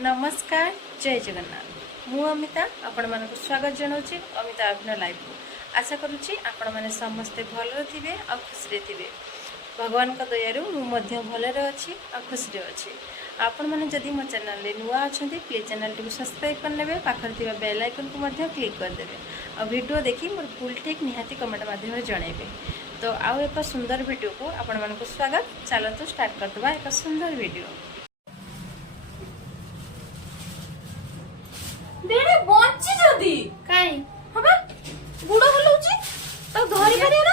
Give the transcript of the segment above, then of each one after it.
नमस्कार जय जगन्नाथ मु अमिता आपण मानक स्वागत जनाऊँगी अमिता अभिनय लाइव को आशा करुच्ची आपण मैंने समस्ते भल थे आ खुशी थे भगवान का दयारू मुझे भलरे अच्छी आ खुशी अच्छी आपण मैंने जदि मो चैनल नुआ अच्छा प्लीज चैनल टी सब्सक्राइब करने पाखे बेल आइकन को क्लिक करदे आ वीडियो देखी मोर भूल ठीक निहाती कमेंट माध्यम जनइबे। तो आउ एक सुंदर वीडियो को आपण मानक स्वागत चलतु स्टार्ट करदे एक सुंदर वीडियो। बेड़े बंची जदी काई हबे बुडो हलउची तो धरी पारे ना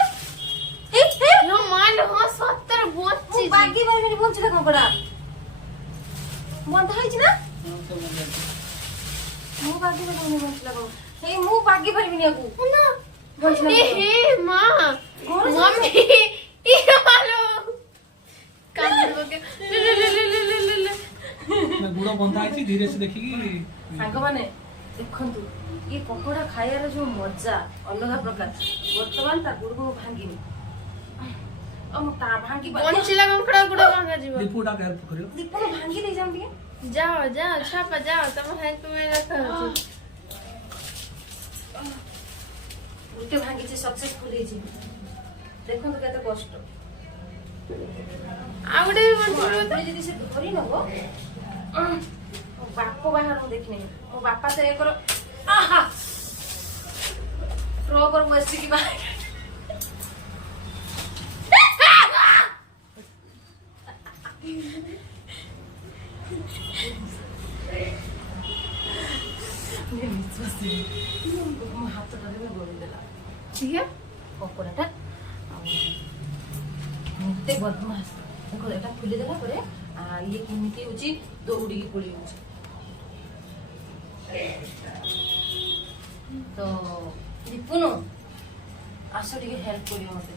ए ए लो मान हो 70 बंची बागी बारी बारी बंची का कपड़ा बंद है ना मु बागी बारी बंची लगो हे मु बागी बारी बिनी आगु ना बंची ए हे मां मम्मी ई मालो कान के ले मैं गुड़ बंधा है धीरे से देखी सांग माने देखंतु ये पकोड़ा खाइबार जो मजा अलग प्रकार वर्तमान ता गुड़ को भांगिनी हम ता भांगी बंची लगा खड़ा गुड़ा मांगा जीव दीपूटा हेल्प करियो दीपक भांगी दे जाम दिए जाओ जाओ छापा जाओ तुम हेल्प में रखा उल्टे भांगी से सक्सेसफुल हे छी देखो तो केते कष्ट आवडे भी बंची तो जदी से धरी नबो बापो बाहर हूँ देखने मो बापा तो एक आहा ट्रक और बस की बाहर हाथ गोली देला ठीक है पकोड़ाटा मते बदमाश देखो एटा खुली देला परे ये केमिति होची दौड़ी की पड़ी होची तो दीपुनो आसो टिके हेल्प करियो मते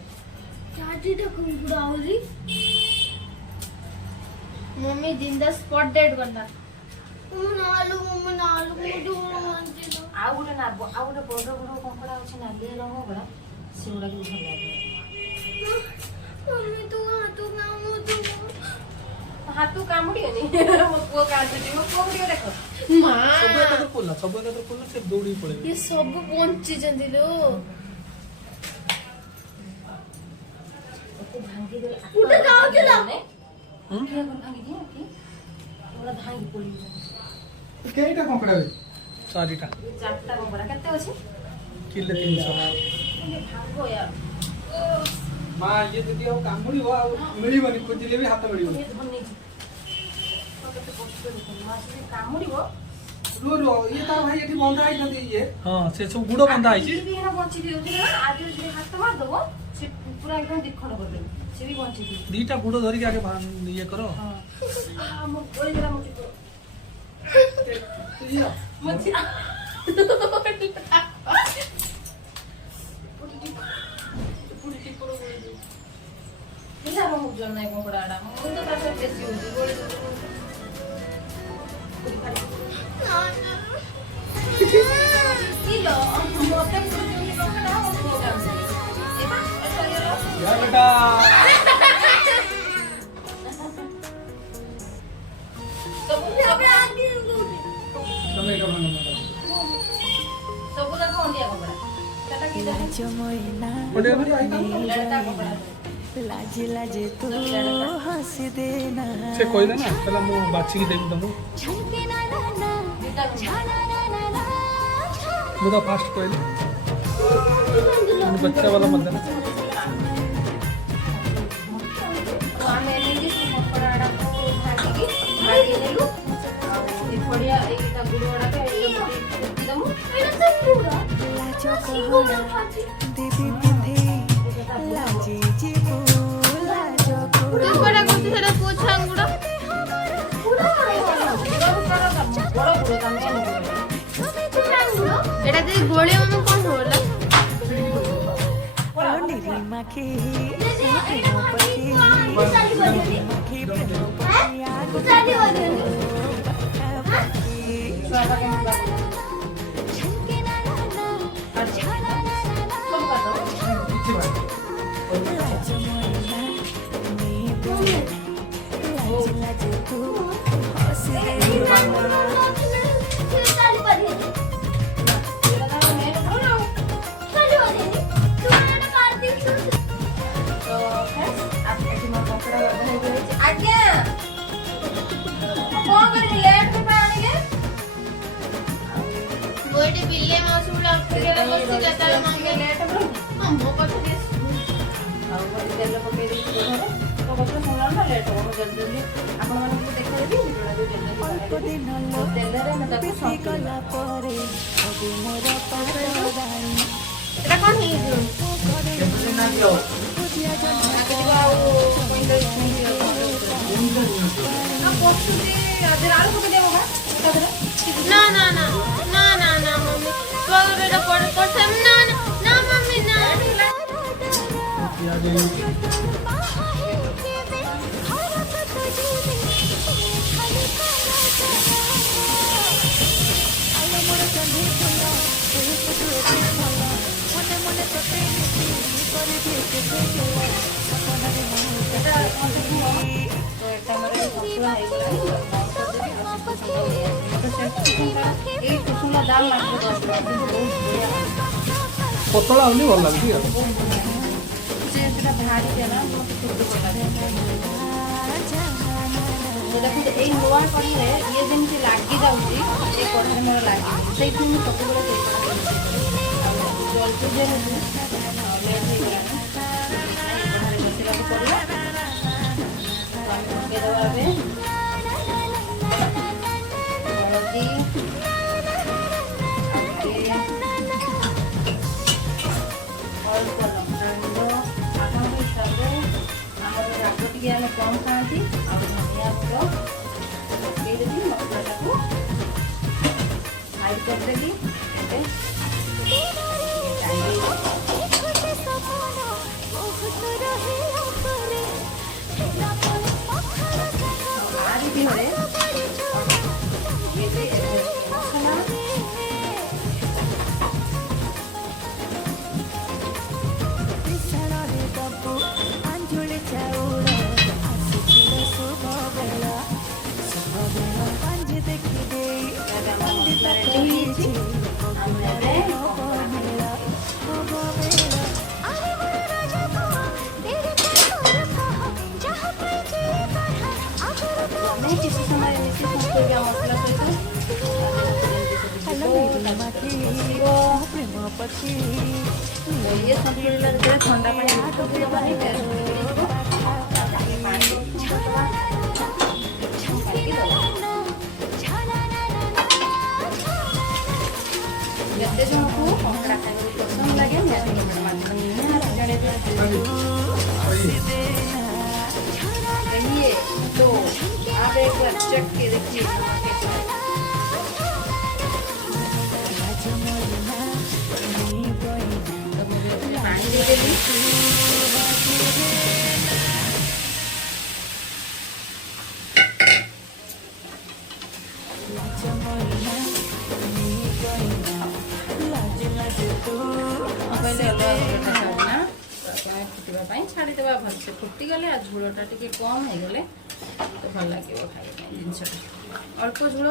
चाटीटा कुंकुड़ा होली मम्मी दिन द स्पॉट डेट करता नालू मुझे बंची आ गुटे ना आ गुटे बड़ बड़ कंकड़ा होची ना ले रंग बड़ा सेउडा की भल लागे मम्मी तू हाथू नामो तू हाथू कामुडियो नी मो पुओ काटुची मो पुओ गुडियो देखो सब एकत्र कोल्ला से दौड़ी पड़े ये सब बंची जंदी लो को भांगी दे उठे जाओ चला के भांगी दियो की ओला भांगी पड़ी केटा कंकड़ा रे चारिटा चारटा कंकड़ा केते अछि किले 300 भागो यार मां ये दीदी हो कामुड़ी हो मिली बनी खोजिले भी हाथ मिली ये धन्नी तो केते कष्ट रे मां से कामुडी हो रो ये तार भाई एठी बंधा है जदी ये हां से सब गुड़ बंधा है छी भी ना बंची दियो जे आज जे हाथ मार दबो से पूरा एकदम दिखण कर दे से भी बंची दी दीटा गुड़ धरी के आगे ये करो हां आ मो कोई जरा मुझे को मच्छी हम जन नहीं कंकड़ाडा मु तो तासे बेसी होजी गोली किलो मोटे पुरुष कंकड़ा हो काम एबा यार बेटा सब अबे आदमी समय का बना सब का अंडिया कंकड़ा टाटा की दे बड़े भाई आई था लड़का कंकड़ा लाजे लाजे तू हंस देना से कोई ना पहला मु बाची की देबी तमु मुदा फास्ट कोई बच्चा वाला मत देना तो आमे लेंगे से कंकड़ाडा को भागी भागी लेलु ए बढ़िया एटा गुड़वाडा के एकदम दमु एटा सब पूरा लाजो को दीदी बिंदी लाजे जी लाजो को तू बड़ा कुछ थोड़ा पूछा गुड़ा पूरा बड़ा बड़ा काम नहीं एटा दे गोले में कौन होला निरी माखी प्रेम पति माखी प्रेम पति आगो छनके ना लाजो मोइना नी लाज लाज तू हंस देना କେତେବେଳେ ମଙ୍ଗେ ଲେଟ୍ ହବ ମୋ କଥା ଟିକେ ଆଉ ତେଲ ପକେଇ ଦେଇଛି ଘରେ ତ କଥା ଶୁଣିଲା ନା ଲେଟ୍ ହବ ମୁଁ ଜଲ୍ଦି ଜଲ୍ଦି ଆପଣମାନଙ୍କୁ ଦେଖେଇବି ଭିଡ଼ିଓଟା ଜଲ୍ଦି ଅଳ୍ପ ଜଲ୍ଦି ଦିନ ତେଲରେ ଆମେ ତାକୁ ଗଲା ପରେ ସବୁ ମୋର ପାଗଳାଣି ଏଟା କ'ଣ ହେଇଯିବ ଲାଗିଯିବ ଆଉ 45 ମିନିଟ୍ ପଶୁଛି ଆଜି ଆଳୁ ପକେଇ ଦେବ ବା ଏକାଥରେ ନା ନା ନା ନା ନା ନା ମମ୍ମି ତୋର ପଡ ପଡ ନା ନା ମମ୍ମି ନା ତ ଏଟା ଆମର ମସଲା ହେଇଗଲାଣି ଏଇ କୁସୁମର ଦାମ ମାତ୍ର 10 ଟଙ୍କା ବହୁତ ବଢ଼ିଆ ପତଳା ହଉନି ଭଲ ଲାଗୁଛି ଆଉ ସେଟା ଭାରି ଦେଲା ମୋତେ ଛୋଟ ଦେଖନ୍ତୁ ଏଇ ନୂଆ କଢ଼ିରେ ଇଏ ଯେମିତି ଲାଗି ଯାଉଛି ଏ କଢ଼ିରେ ମୋର ଲାଗିନି ସେଇଥିପାଇଁ ମୁଁ ସବୁବେଳେ ଜଲ୍ଦି ଯେହେତୁ ଲେଟ୍ ହେଇଗଲାଣି କଢ଼ାରେ ବସିବାକୁ ପଡ଼ିବ ତ ଆମେ ପକେଇଦେବା ଏବେ ହଳଦୀ ଅଳ୍ପ ଲଙ୍କାଗୁଣ୍ଡ ଆପଣଙ୍କ ହିସାବରେ ଆମର ରାଗ ଟିକେ ଆମେ କମ୍ ଖାଆନ୍ତି ଆଉ ଧନିଆ ଗୁଣ୍ଡ ପକେଇଦେବି ମସଲାଟାକୁ ସାଇଡ଼୍ କରିଦେବି ଏବେ ଆରି ଦିନରେ ମସଲା ବିଶାଳରେ ଦବୁ ଆଞ୍ଜୁଳି ଚାଉଳ ଆସିছিল ଶୁଭ ବେଳ ପାଞ୍ଜି ଦେଖି ଦେଇ ଏବେ ଆମର ମସଲା ରେଡ଼ି ହେଇଛି ଆମେ ଏବେ ଆମେ କିଛି ସମୟ ଏମିତି ସଂପୂର୍ଣ୍ଣ ମସଲା ସହିତ ପ୍ରେମ ପକ୍ଷୀ ଇଏ ସଂପୂର୍ଣ୍ଣ ଯେତେବେଳେ ଥଣ୍ଡା ପାଣି ଦେବାନି ଯେତେ ଜଣଙ୍କୁ କଙ୍କଡ଼ା ଖାଇବାକୁ ପସନ୍ଦ ଲାଗେ ନିହାତି ଜଣେଇବେ तो आप एक बार चख के देखिए पानी दे देगी ଛାଡ଼ିଦେବା ଭଲସେ ଫୁଟିଗଲେ ଆଉ ଝୋଳଟା ଟିକେ କମ୍ ହେଇଗଲେ ତ ଭଲ ଲାଗିବ ଖାଇବା ପାଇଁ ଜିନିଷଟା ଅଳ୍ପ ଝୋଳ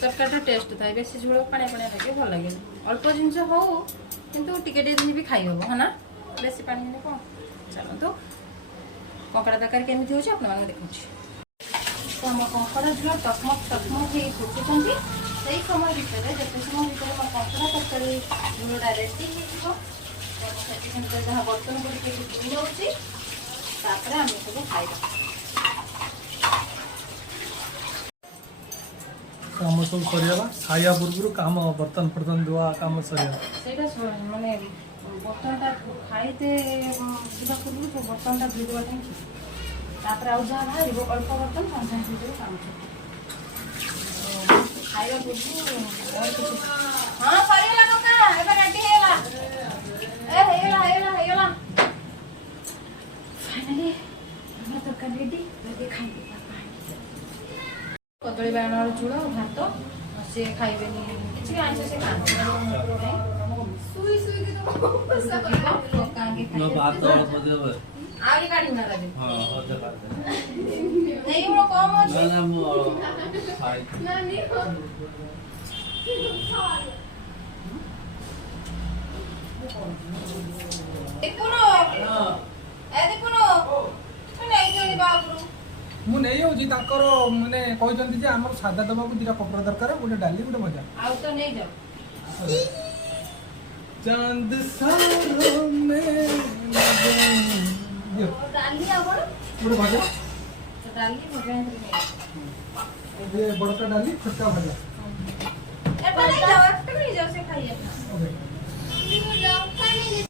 ତରକାରୀଟା ଟେଷ୍ଟ ଥାଏ ବେଶୀ ଝୋଳ ପାଣିଆ ପାଣିଆ ଲାଗିବ ଭଲ ଲାଗେନି ଅଳ୍ପ ଜିନିଷ ହଉ କିନ୍ତୁ ଟିକେ ଟିକେ ବି ଖାଇ ହେବ ହଁ ନା ବେଶୀ ପାଣି ହେଲେ କ'ଣ ଚାଲନ୍ତୁ କଙ୍କଡ଼ା ତରକାରୀ କେମିତି ହେଉଛି ଆପଣମାନଙ୍କୁ ଦେଖାଉଛି ତ ଆମ କଙ୍କଡ଼ା ଝୋଳ ଟକମକ ହେଇ ଫୁଟୁଛନ୍ତି ସେଇ ସମୟ ଭିତରେ ଯେତେ ସମୟ ଭିତରେ ମୋ କଙ୍କଡ଼ା ତରକାରୀ ଝୋଳଟା ରେଡ଼ି ହେଇଯିବ ସେଥିପାଇଁ ଯାହା ବର୍ତ୍ତନ କରିକି ଧୋଇ ନେଉଛି ତାପରେ ଆମେ ସବୁ ଖାଇବା କାମ ସବୁ ସରିଗଲା ଖାଇବା ପୂର୍ବରୁ କାମ ବର୍ତ୍ତନ ଫର୍ତ୍ତନ ଧୁଆ କାମ ସରିଗଲା ସେଇଟା ମାନେ ବର୍ତ୍ତନଟା ଖାଇତେ ଯିବା ପୂର୍ବରୁ ସେ ବର୍ତ୍ତନଟା ଧୋଇଦେବା ପାଇଁ ତାପରେ ଆଉ ଯାହା ବାହାରିବ ଅଳ୍ପ ବର୍ତ୍ତନ ସାଙ୍ଗେ ସାଙ୍ଗେ ଧୋଇଦେବେ କାମ ଖାଇବା ପୂର୍ବରୁ ହଁ ସରିଗଲା କକା ଏବେ ରେଡ଼ି ହେଇଗଲା ହେଇଗଲା ଫାଇନାଲି ଆମର ତରକାରୀ ରେଡ଼ି ଖାଇବେ କଦଳୀ ବାଇଗଣର ଝୋଳ ଭାତ ସିଏ ଖାଇବେନି କିଛି ବି ଆଇଁଷ ସେ ଖାଆନ୍ତି ଆହୁରି କାଢିବି ନା ରାଜୁ ନେଇ ମୋର କମ ଅଛି ମୁଁ ନେଇଯାଉଛି ତାଙ୍କର ମାନେ କହିଛନ୍ତି ଯେ ଆମର ସାଧା ଦେବାକୁ 2ଟା କପଡ଼ା ଦରକାର ଗୋଟେ ଡାଲି ଗୋଟେ ଭଜା ଆଉ ତ ନେଇଯାଅ चांद सारों में डाली आपण गुड़ भाजा तो डाली भजा ये बड़का डाली छोटका भाजा ए बना जाओ, एक तो नहीं जाओ से खाइए ना। ओके लोग खाने